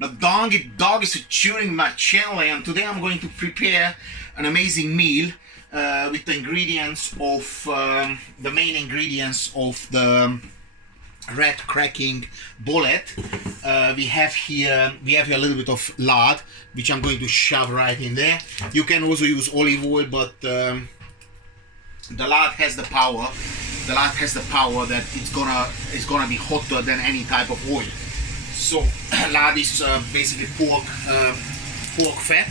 The dog is tuning my channel, and today I'm going to prepare an amazing meal with the ingredients of the main ingredients of the Red Cracking Bolete. We have here a little bit of lard, which I'm going to shove right in there. You can also use olive oil, but the lard has the power. The lard has the power that it's gonna be hotter than any type of oil. So lard is basically pork fat.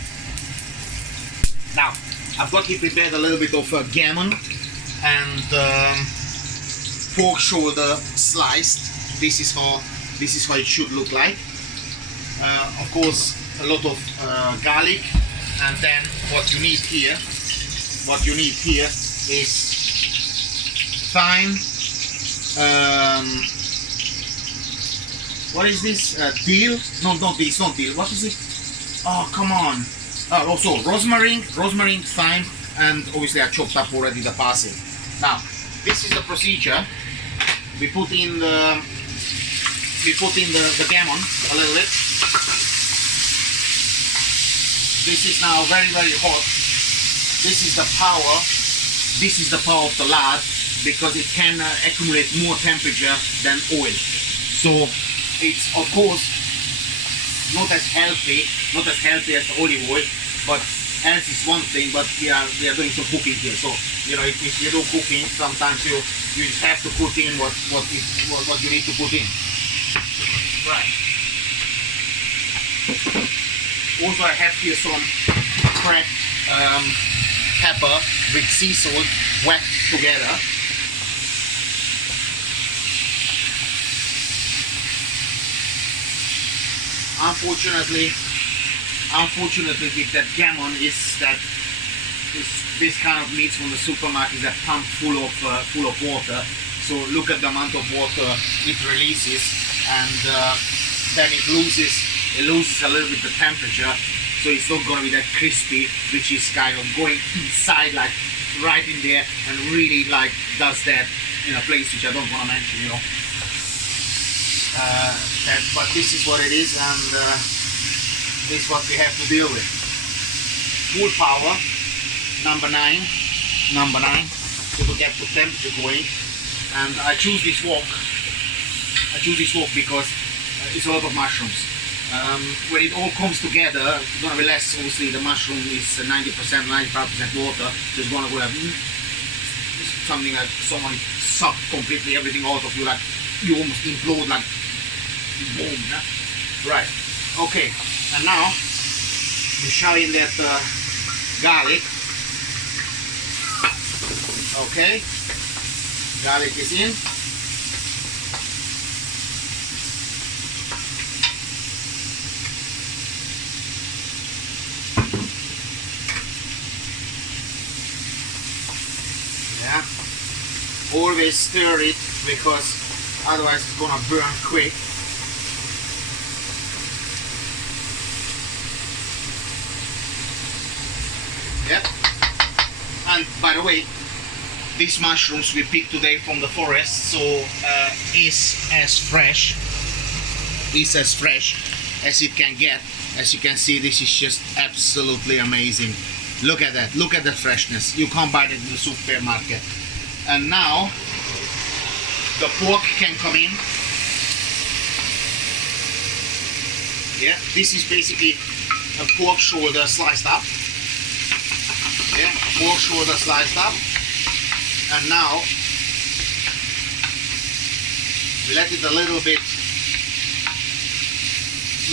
Now I've got here prepared a little bit of gammon and pork shoulder sliced. This is how it should look like. Of course, a lot of garlic, and then what you need here is thyme. What is this? Dill? No, not this, not dill. What is it? Oh, come on. Also rosemary, thyme, and obviously I chopped up already the parsley. Now, this is the procedure. We put in the gammon a little bit. This is now very, very hot. This is the power. This is the power of the lard, because it can accumulate more temperature than oil. So it's of course not as healthy as the olive oil, but health is one thing. But we are doing some cooking here, so you know, if you do cooking, sometimes you just have to put in what you need to put in. Right. Also, I have here some cracked pepper with sea salt whacked together. Unfortunately, with that gammon is this kind of meats from the supermarket that pumped full of water. So look at the amount of water it releases, and then it loses a little bit the temperature. So it's not going to be that crispy, which is kind of going inside, like right in there, and really like does that in a place which I don't want to mention, you know. But this is what it is, and this is what we have to deal with. Full power, number 9, to get the temperature going. And I choose this wok because it's a lot of mushrooms. When it all comes together, it's going to be less. Obviously, the mushroom is 90%, 95% water, so it's going to have something like someone sucked completely everything out of you, like you almost implode, like boom. Right. Okay. And now we shove in that garlic. Okay. Garlic is in. Yeah. Always stir it, because otherwise it's gonna burn quick. Yep. And by the way, these mushrooms we picked today from the forest, so is as fresh as it can get. As you can see, this is just absolutely amazing. Look at that. Look at the freshness. You can't buy it in the supermarket. And now the pork can come in. Yeah, this is basically a pork shoulder sliced up. Yeah, pork shoulder sliced up. And now we let it a little bit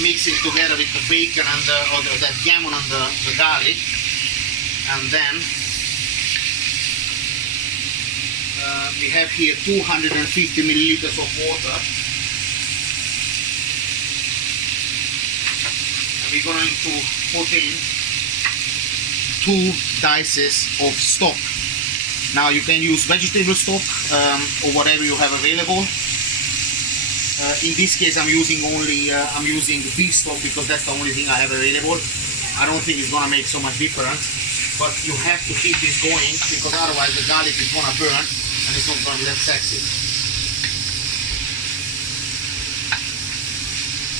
mixing together with the bacon and that gammon and the garlic. And then we have here 250 milliliters of water. And we're going to put in 2 dices of stock. Now you can use vegetable stock or whatever you have available. In this case, I'm using beef stock, because that's the only thing I have available. I don't think it's gonna make so much difference, but you have to keep this going, because otherwise the garlic is gonna burn and it's not gonna be that sexy.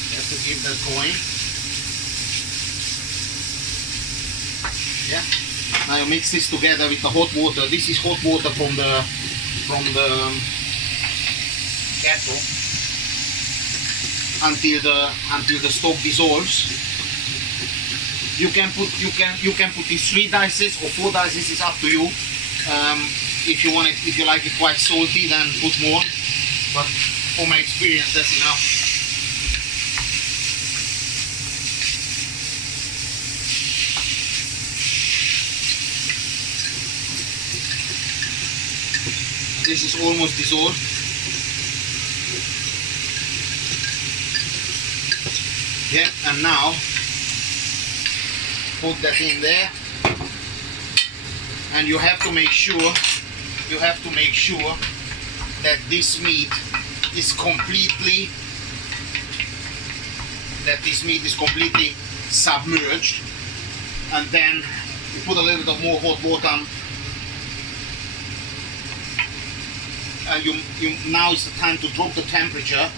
You have to keep that going. Yeah. Now you mix this together with the hot water. This is hot water from the kettle until the stock dissolves. You can put these 3 dices or 4 dices. It's up to you. If you like it quite salty, then put more. But for my experience, that's enough. This is almost dissolved. Yeah, and now put that in there, and you have to make sure that this meat is completely submerged, and then you put a little bit of more hot water. And now is the time to drop the temperature,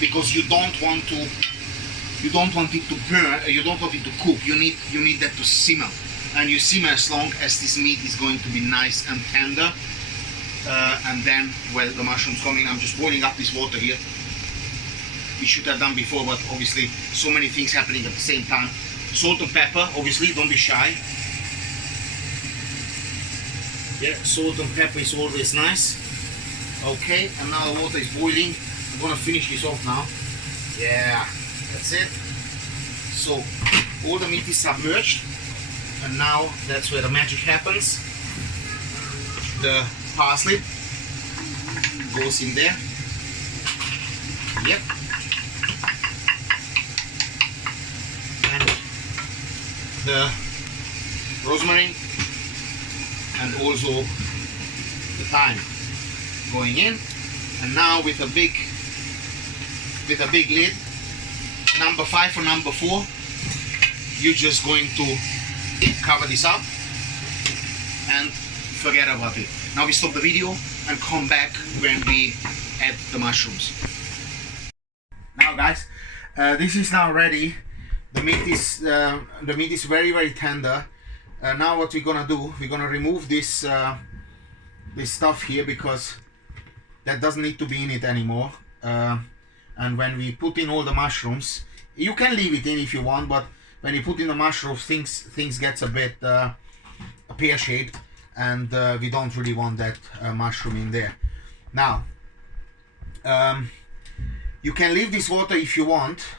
because you don't want it to burn. You don't want it to cook. You need that to simmer, and you simmer as long as this meat is going to be nice and tender. And then, well, the mushrooms coming. I'm just boiling up this water here. We should have done before, but obviously so many things happening at the same time. Salt and pepper, obviously, don't be shy. Yeah, salt and pepper is always nice. Okay, and now the water is boiling. I'm gonna finish this off now. Yeah, that's it. So all the meat is submerged, and now that's where the magic happens. The parsley goes in there. Yep. And the rosemary, and also the thyme going in. And now with a big lid, number 5 or number 4, you're just going to cover this up and forget about it. Now we stop the video and come back when we add the mushrooms. Now guys, this is now ready. The meat is very, very tender. Now what we're gonna do, we're gonna remove this this stuff here, because that doesn't need to be in it anymore. And when we put in all the mushrooms, you can leave it in if you want, but when you put in the mushrooms, things gets a bit pear-shaped, and we don't really want that mushroom in there. Now you can leave this water if you want,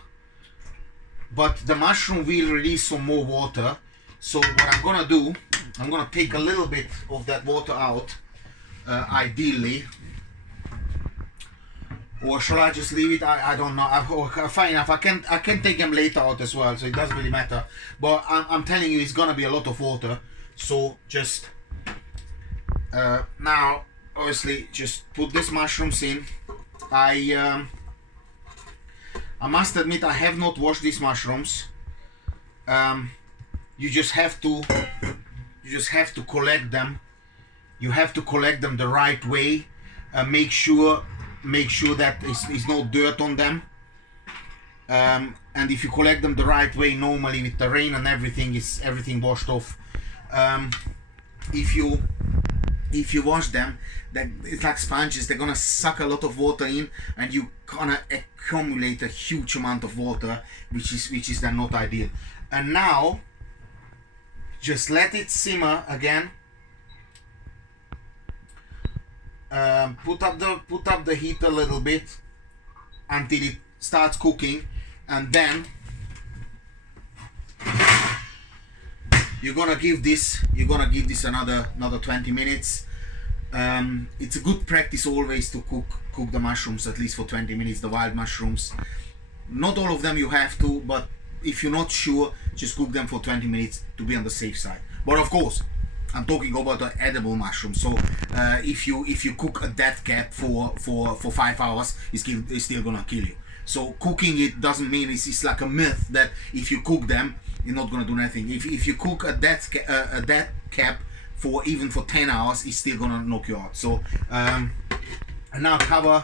but the mushroom will release some more water. So what I'm gonna do, I'm gonna take a little bit of that water out, ideally. Or shall I just leave it? I don't know. Fine enough. I can take them later out as well, so it doesn't really matter. But I'm telling you, it's gonna be a lot of water. So just now, obviously, just put these mushrooms in. I must admit, I have not washed these mushrooms. You just have to collect them. You have to collect them the right way. Make sure that there's no dirt on them. And if you collect them the right way, normally with the rain and everything, is everything washed off. If you wash them, it's like sponges. They're gonna suck a lot of water in, and you gonna accumulate a huge amount of water, which is then not ideal. And now just let it simmer again. Put up the heat a little bit until it starts cooking, and then you're gonna give this another 20 minutes. It's a good practice always to cook the mushrooms at least for 20 minutes, the wild mushrooms. Not all of them you have to, but if you're not sure, just cook them for 20 minutes to be on the safe side. But of course, I'm talking about the edible mushrooms. So if you cook a dead cat for 5 hours, it's still gonna kill you. So cooking it doesn't mean it's like a myth that if you cook them, you're not gonna do nothing. If you cook a dead cat for 10 hours, it's still gonna knock you out. So and now cover,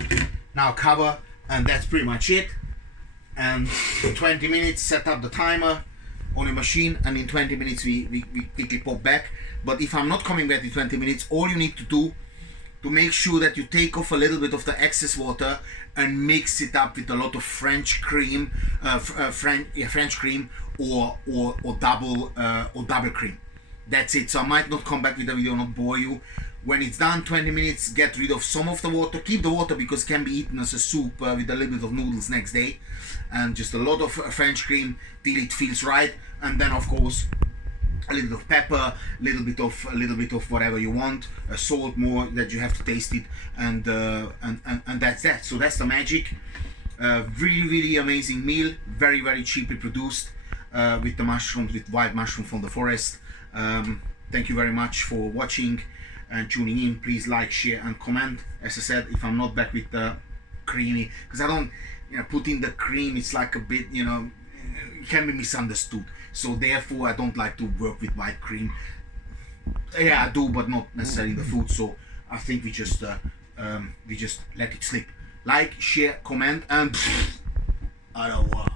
and that's pretty much it. and 20 minutes set up the timer on a machine, and in 20 minutes we quickly pop back. But if I'm not coming back in 20 minutes, all you need to do to make sure that you take off a little bit of the excess water and mix it up with a lot of French cream, French cream or double cream. That's it. So I might not come back with the video, not bore you. When it's done, 20 minutes, get rid of some of the water. Keep the water because it can be eaten as a soup with a little bit of noodles next day. And just a lot of French cream till it feels right. And then of course a little bit of pepper, a little bit of whatever you want, salt more that you have to taste it, and that's that. So that's the magic. Really amazing meal, very cheaply produced with the mushrooms, with wild mushroom from the forest. Thank you very much for watching and tuning in. Please like, share and comment. As I said, if I'm not back with the creamy, because I don't put in the cream, it's like a bit, it can be misunderstood. So therefore I don't like to work with white cream. Yeah, I do, but not necessarily the food. So I think we just let it slip. Like, share, comment, and I don't want.